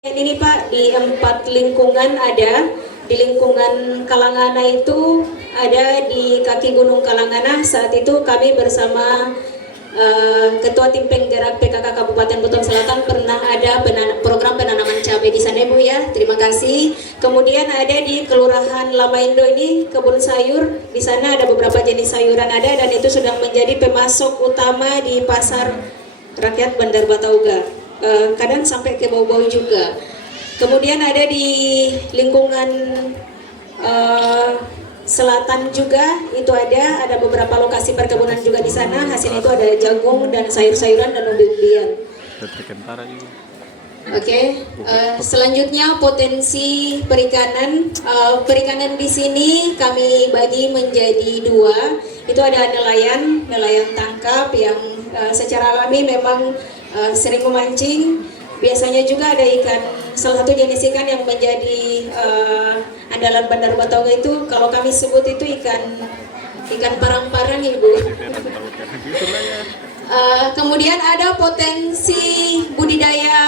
Ini Pak, di 4 lingkungan ada. Di lingkungan Kalangana itu ada di kaki Gunung Kalangana. Saat itu kami bersama Ketua Tim Penggerak PKK Kabupaten Buton Selatan pernah ada program penanaman cabai di sana Bu ya. Terima kasih. Kemudian ada di Kelurahan Lamaindo ini kebun sayur. Di sana ada beberapa jenis sayuran ada dan itu sudah menjadi pemasok utama di pasar rakyat Bandar Batauga. Kadang sampai ke bau-bau juga. Kemudian ada di lingkungan selatan juga itu ada beberapa lokasi perkebunan juga di sana. Hasilnya itu ada jagung dan sayur-sayuran dan umbi-umbian. Oke, selanjutnya potensi perikanan. Perikanan di sini kami bagi menjadi 2. Itu ada nelayan tangkap yang secara alami memang sering memancing. Biasanya juga ada ikan, salah satu jenis ikan yang menjadi andalan Bandar Batauga itu kalau kami sebut itu ikan parang-parang Ibu. Kemudian ada potensi budidaya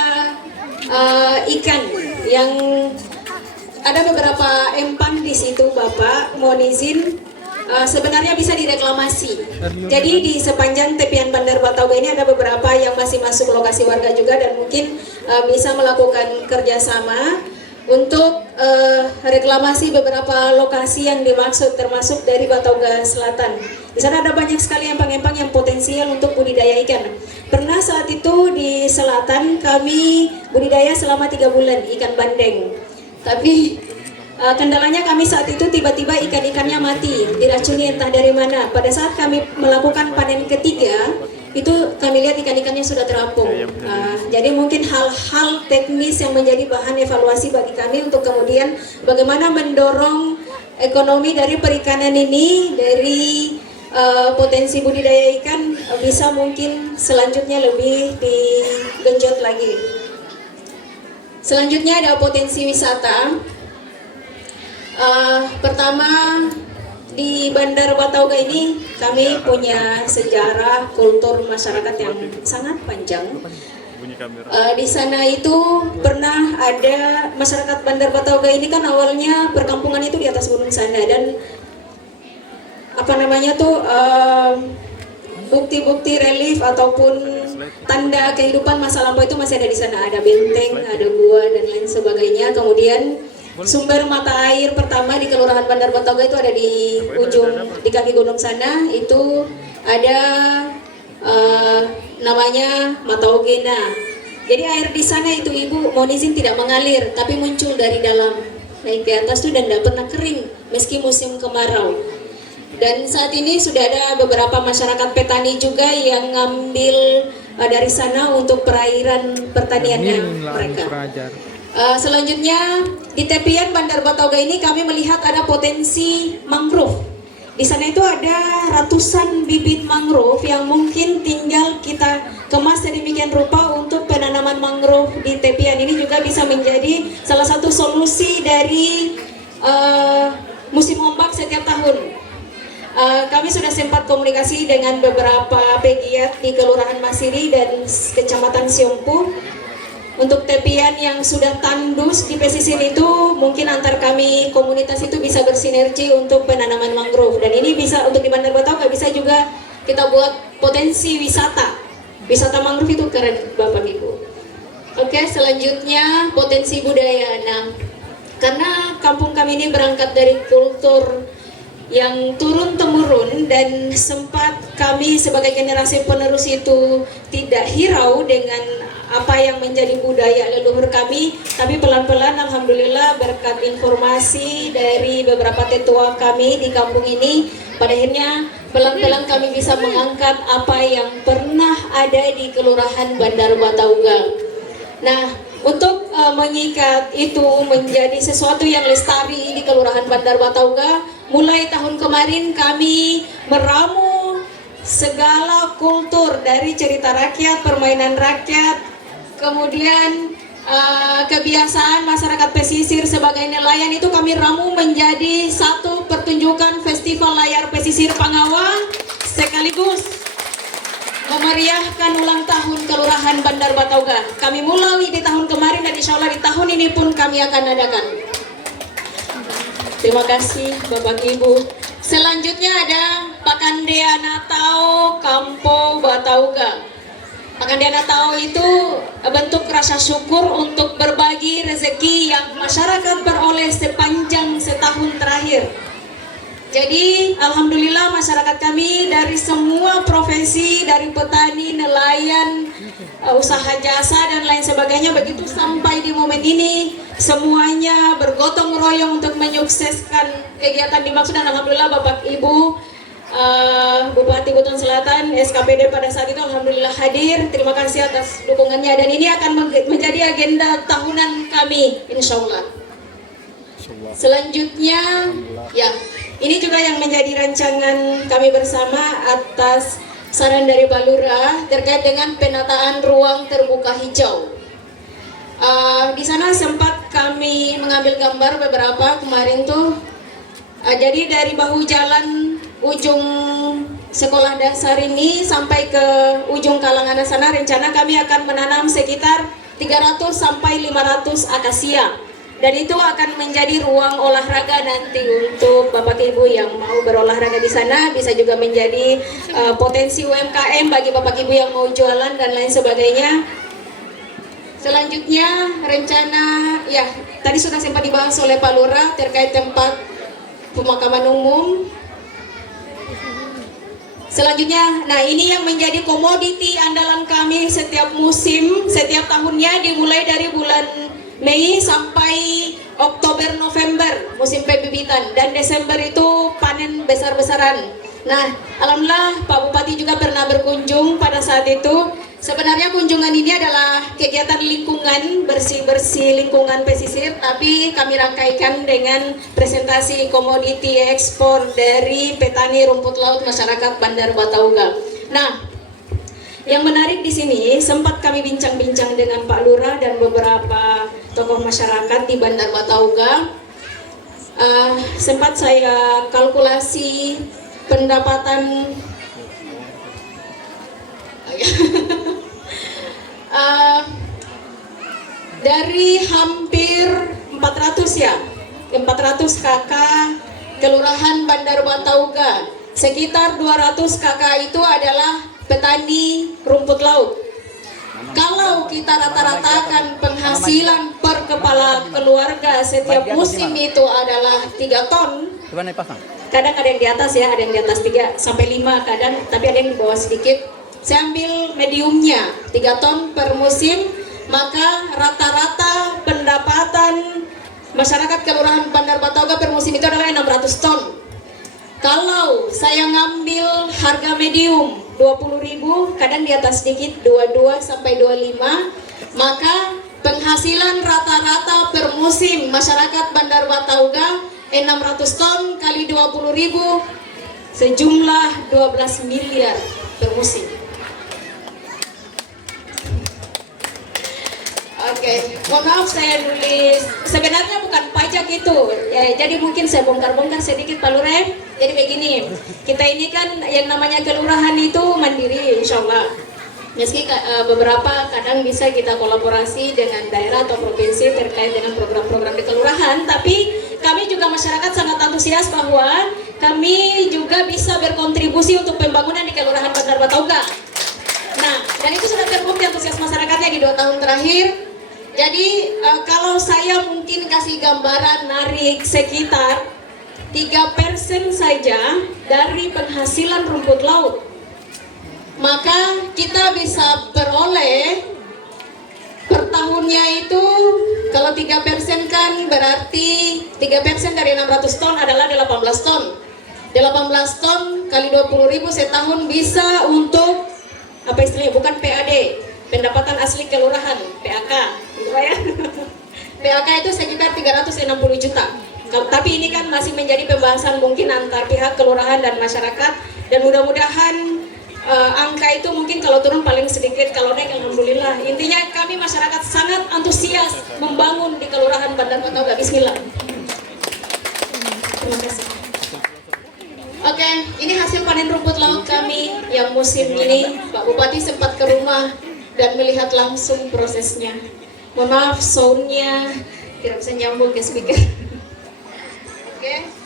ikan yang ada beberapa empang di situ Bapak, mohon izin. Sebenarnya bisa direklamasi. Jadi di sepanjang tepian Bandar Batauga ini ada beberapa yang masih masuk lokasi warga juga dan mungkin bisa melakukan kerjasama untuk reklamasi beberapa lokasi yang dimaksud termasuk dari Batauga Selatan. Di sana ada banyak sekali empang-empang yang potensial untuk budidaya ikan. Pernah saat itu di selatan kami budidaya selama 3 bulan ikan bandeng. Tapi kendalanya kami saat itu tiba-tiba ikan-ikannya mati, diracuni entah dari mana. Pada saat kami melakukan panen ketiga, itu kami lihat ikan-ikannya sudah terapung. Jadi mungkin hal-hal teknis yang menjadi bahan evaluasi bagi kami untuk kemudian bagaimana mendorong ekonomi dari perikanan ini, dari potensi budidaya ikan bisa mungkin selanjutnya lebih digenjot lagi. Selanjutnya ada potensi wisata. Pertama di Bandar Batauga ini kami punya sejarah kultur masyarakat yang sangat panjang. Di sana itu pernah ada masyarakat Bandar Batauga ini kan awalnya perkampungan itu di atas gunung sana dan bukti-bukti relief ataupun tanda kehidupan masa lampau itu masih ada di sana. Ada benteng, ada gua dan lain sebagainya. Kemudian sumber mata air pertama di Kelurahan Bandar Batauga itu ada di ujung di kaki gunung sana. Itu ada namanya Mataugena. Jadi air di sana itu Ibu mohon izin tidak mengalir tapi muncul dari dalam naik ke atas tuh dan tidak pernah kering meski musim kemarau. Dan saat ini sudah ada beberapa masyarakat petani juga yang ngambil dari sana untuk perairan pertaniannya mereka. Selanjutnya di tepian Bandar Batauga ini kami melihat ada potensi mangrove. Di sana itu ada ratusan bibit mangrove yang mungkin tinggal kita kemas sedemikian rupa untuk penanaman mangrove di tepian ini juga bisa menjadi salah satu solusi dari musim ombak setiap tahun. Kami sudah sempat komunikasi dengan beberapa pegiat di Kelurahan Masiri dan Kecamatan Siompu. Untuk tepian yang sudah tandus di pesisir itu mungkin antar kami komunitas itu bisa bersinergi untuk penanaman mangrove dan ini bisa untuk di Bandar Batauga bisa juga kita buat potensi wisata mangrove itu keren Bapak Ibu. Oke, selanjutnya potensi budaya. Nah, karena kampung kami ini berangkat dari kultur yang turun-temurun dan sempat kami sebagai generasi penerus itu tidak hirau dengan apa yang menjadi budaya leluhur kami, tapi pelan-pelan alhamdulillah berkat informasi dari beberapa tetua kami di kampung ini, pada akhirnya pelan-pelan kami bisa mengangkat apa yang pernah ada di Kelurahan Bandar Batauga. Nah, untuk mengikat itu menjadi sesuatu yang lestari di Kelurahan Bandar Batauga, mulai tahun kemarin kami meramu segala kultur dari cerita rakyat, permainan rakyat, kemudian kebiasaan masyarakat pesisir sebagai nelayan itu kami ramu menjadi satu pertunjukan festival layar pesisir Pangawa sekaligus memeriahkan ulang tahun Kelurahan Bandar Batauga. Kami mulai di tahun kemarin dan insya Allah di tahun ini pun kami akan adakan. Terima kasih Bapak Ibu. Selanjutnya ada Pakandea Natao Kampo Batauga. Pakandea Natao itu bentuk rasa syukur untuk berbagi rezeki yang masyarakat peroleh sepanjang setahun terakhir. Jadi alhamdulillah masyarakat kami dari semua profesi, dari petani, nelayan, usaha jasa dan lain sebagainya, begitu sampai di momen ini semuanya bergotong royong untuk menyukseskan kegiatan dimaksud. Dan alhamdulillah Bapak Ibu Bupati Buton Selatan SKPD pada saat itu alhamdulillah hadir. Terima kasih atas dukungannya dan ini akan menjadi agenda tahunan kami insya Allah. Selanjutnya ya, ini juga yang menjadi rancangan kami bersama atas saran dari Pak Lurah terkait dengan penataan ruang terbuka hijau. Di sana sempat kami mengambil gambar beberapa kemarin tuh. Jadi dari bahu jalan ujung sekolah dasar ini sampai ke ujung Kalangan sana rencana kami akan menanam sekitar 300 sampai 500 akasia. Dan itu akan menjadi ruang olahraga nanti untuk Bapak Ibu yang mau berolahraga di sana, bisa juga menjadi potensi UMKM bagi Bapak Ibu yang mau jualan dan lain sebagainya. Selanjutnya rencana ya tadi sudah sempat dibahas oleh Pak Lurah terkait tempat pemakaman umum. Selanjutnya, nah ini yang menjadi komoditi andalan kami setiap musim, setiap tahunnya dimulai dari bulan Mei sampai Oktober November musim pembibitan dan Desember itu panen besar-besaran. Nah, alhamdulillah Pak Bupati juga pernah berkunjung pada saat itu. Sebenarnya kunjungan ini adalah kegiatan lingkungan, bersih-bersih lingkungan pesisir, tapi kami rangkaikan dengan presentasi komoditi ekspor dari petani rumput laut masyarakat Bandar Batauga. Nah, yang menarik di sini sempat kami bincang-bincang dengan Pak Lurah dan beberapa tokoh masyarakat di Bandar Batauga. Sempat saya kalkulasi pendapatan dari hampir 400 kakak Kelurahan Bandar Batauga, sekitar 200 kakak itu adalah petani rumput laut. Kalau kita rata-ratakan penghasilan per kepala keluarga setiap musim itu adalah 3 ton. Kadang ada yang di atas ya, ada yang di atas 3 sampai 5 kadang, tapi ada yang di bawah sedikit. Saya ambil mediumnya 3 ton per musim, maka rata-rata pendapatan masyarakat Kelurahan Bandar Batauga per musim itu adalah 600 ton. Kalau saya ngambil harga medium 20.000, kadang di atas sedikit 22 sampai 25, maka penghasilan rata-rata per musim masyarakat Bandar Batauga 600 ton kali 20.000 sejumlah 12 miliar per musim. Oke, mohon maaf saya nulis, sebenarnya bukan pajak itu ya, jadi mungkin saya bongkar-bongkar sedikit Pak Lurah. Jadi begini, kita ini kan yang namanya kelurahan itu mandiri insya Allah. Meski beberapa kadang bisa kita kolaborasi dengan daerah atau provinsi terkait dengan program-program di kelurahan, tapi kami juga masyarakat sangat antusias bahwa kami juga bisa berkontribusi untuk pembangunan di Kelurahan Bandar Batauga. Nah, dan itu sudah terbukti antusias masyarakatnya di 2 tahun terakhir. Jadi kalau saya mungkin kasih gambaran narik sekitar 3% saja dari penghasilan rumput laut, maka kita bisa peroleh per tahunnya itu kalau 3% kan berarti 3% dari 600 ton adalah 18 ton. 18 ton kali 20.000 setahun bisa untuk apa istilahnya, bukan PAD, pendapatan asli kelurahan, PAK gitu ya. PAK itu sekitar 360 juta. Tapi ini kan masih menjadi pembahasan mungkin antar pihak kelurahan dan masyarakat, dan mudah-mudahan angka itu mungkin kalau turun paling sedikit, kalau naik alhamdulillah. Intinya kami masyarakat sangat antusias membangun di Kelurahan Bandar Batauga. Bismillah. Terima kasih. Oke, Oke, ini hasil panen rumput laut kami yang musim ini. Pak Bupati sempat ke rumah dan melihat langsung prosesnya. Mohon maaf, soundnya tidak bisa nyambung ke speaker. Oke.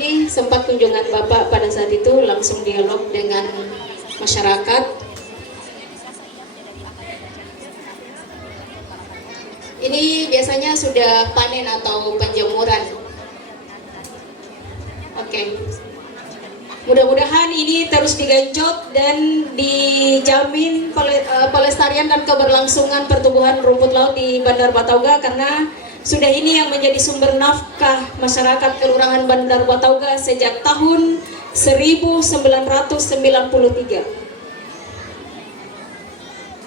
Ini sempat kunjungan Bapak pada saat itu, langsung dialog dengan masyarakat. Ini biasanya sudah panen atau penjemuran. Oke. Mudah-mudahan ini terus digenjot dan dijamin pelestarian dan keberlangsungan pertumbuhan rumput laut di Bandar Batauga, karena sudah ini yang menjadi sumber nafkah masyarakat Kelurahan Bandar Batauga sejak tahun 1993.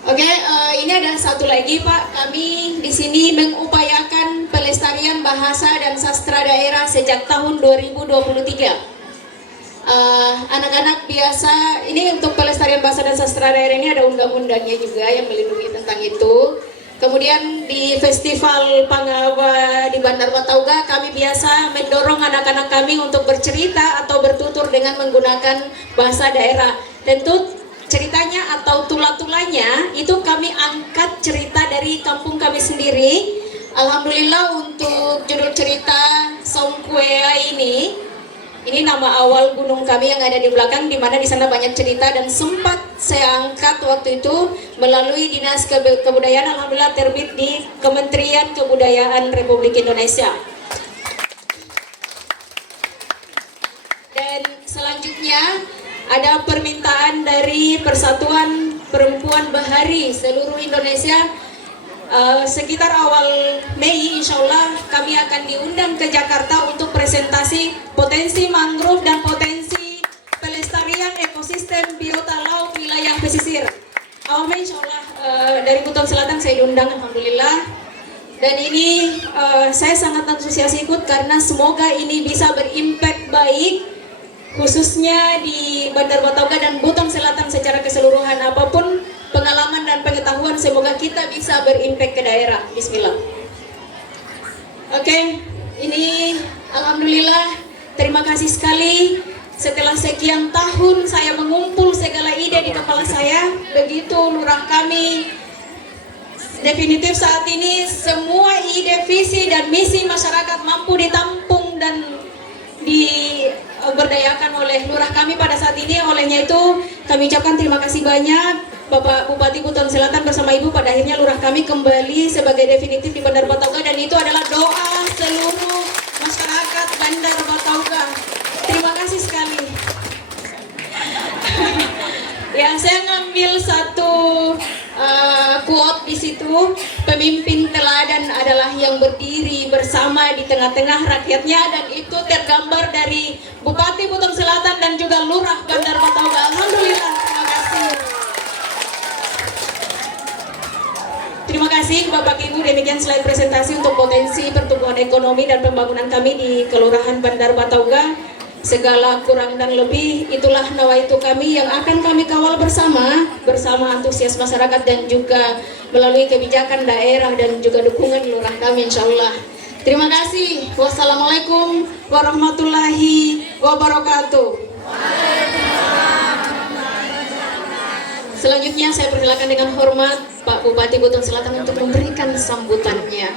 Oke, ini ada satu lagi Pak, kami di sini mengupayakan pelestarian bahasa dan sastra daerah sejak tahun 2023. Anak-anak biasa, ini untuk pelestarian bahasa dan sastra daerah ini ada undang-undangnya juga yang melindungi tentang itu. Kemudian di Festival Pangawa di Bandar Batauga, kami biasa mendorong anak-anak kami untuk bercerita atau bertutur dengan menggunakan bahasa daerah. Tentu ceritanya atau tula-tulanya itu kami angkat cerita dari kampung kami sendiri. Alhamdulillah untuk judul cerita Songkwea ini nama awal gunung kami yang ada di belakang, di mana di sana banyak cerita dan sempat saya angkat waktu itu melalui Dinas Kebudayaan. Alhamdulillah terbit di Kementerian Kebudayaan Republik Indonesia. Dan selanjutnya ada permintaan dari Persatuan Perempuan Bahari seluruh Indonesia. Sekitar awal Mei insya Allah kami akan diundang ke Jakarta untuk presentasi potensi mangrove dan potensi pelestarian ekosistem biota laut wilayah pesisir. Awal Mei insya Allah dari Buton Selatan saya diundang, alhamdulillah. Dan ini saya sangat antusias ikut karena semoga ini bisa berimpact baik, khususnya di Bandar Batauga dan Buton Selatan secara keseluruhan. Apapun pengalaman dan pengetahuan, semoga kita bisa berimpact ke daerah. Bismillah. Oke, ini alhamdulillah, terima kasih sekali. Setelah sekian tahun saya mengumpul segala ide di kepala saya, begitu lurah kami definitif saat ini semua ide, visi dan misi masyarakat mampu ditampung dan diberdayakan oleh lurah kami pada saat ini. Olehnya itu kami ucapkan terima kasih banyak Bapak Bupati Buton Selatan bersama Ibu. Pada akhirnya lurah kami kembali sebagai definitif di Bandar Batauga, dan itu adalah doa seluruh masyarakat Bandar Batauga. Terima kasih sekali. Ya, saya ngambil satu quote di situ, pemimpin teladan adalah yang berdiri bersama di tengah-tengah rakyatnya, dan itu tergambar dari Bupati Buton Selatan dan juga Lurah Bandar Batauga. Alhamdulillah, terima kasih. Terima kasih Bapak Ibu, demikian slide presentasi untuk potensi pertumbuhan ekonomi dan pembangunan kami di Kelurahan Bandar Batauga. Segala kurang dan lebih itulah nawaitu kami yang akan kami kawal bersama antusias masyarakat dan juga melalui kebijakan daerah dan juga dukungan lurah kami insyaallah. Terima kasih. Wassalamualaikum warahmatullahi wabarakatuh. Selanjutnya saya persilakan dengan hormat Pak Bupati Buton Selatan untuk memberikan sambutannya.